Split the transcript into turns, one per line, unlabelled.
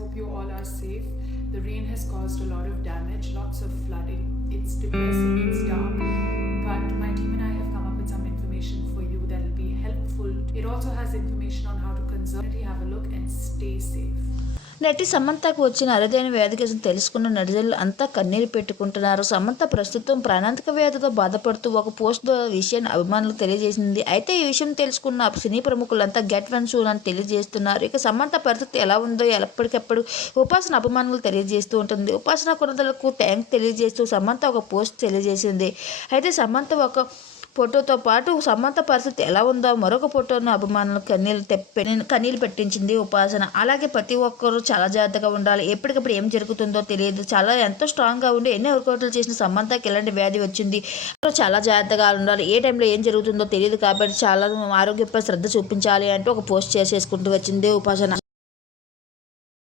Hope you all are safe. The rain has caused a lot of damage, lots of flooding. It's depressing, it's mm. dark. But my team and I have come up with some information for you that will be helpful. It also has information on how to conserve. Have a look and stay safe.
నటి సమంతకు వచ్చిన అరుదైన వ్యాధి కేసును తెలుసుకున్న నటిజలు అంతా కన్నీరు పెట్టుకుంటున్నారు. సమంత ప్రస్తుతం ప్రాణాంతక వ్యాధితో బాధపడుతూ ఒక పోస్ట్ ద్వారా విషయాన్ని అభిమానులకు తెలియజేసింది. అయితే ఈ విషయం తెలుసుకున్న సినీ ప్రముఖులంతా గెట్ వన్ సూన్ అని తెలియజేస్తున్నారు. ఇక సమంత పరిస్థితి ఎలా ఉందో ఎప్పటికప్పుడు ఉపాసన అభిమానులు తెలియజేస్తూ ఉంటుంది. ఉపాసన కొనదలకు ట్యాంక్ తెలియజేస్తూ సమంత ఒక పోస్ట్ తెలియజేసింది. అయితే సమంత ఒక ఫోటోతో పాటు సమంత పరిస్థితి ఎలా ఉందో మరొక ఫోటోను అభిమానులు కన్నీళ్ళు తెప్పి కన్నీళ్ళు పెట్టించింది ఉపాసన. అలాగే ప్రతి ఒక్కరూ చాలా జాగ్రత్తగా ఉండాలి. ఎప్పటికప్పుడు ఏం జరుగుతుందో తెలియదు. చాలా ఎంతో స్ట్రాంగ్గా ఉండి ఎన్ని వర్కౌట్లు చేసిన సమంతకి ఎలాంటి వ్యాధి వచ్చింది? చాలా జాగ్రత్తగా ఉండాలి. ఏ టైంలో ఏం జరుగుతుందో తెలియదు కాబట్టి చాలా ఆరోగ్యపై శ్రద్ధ చూపించాలి అంటూ ఒక పోస్ట్ చేసేసుకుంటూ వచ్చింది ఉపాసన.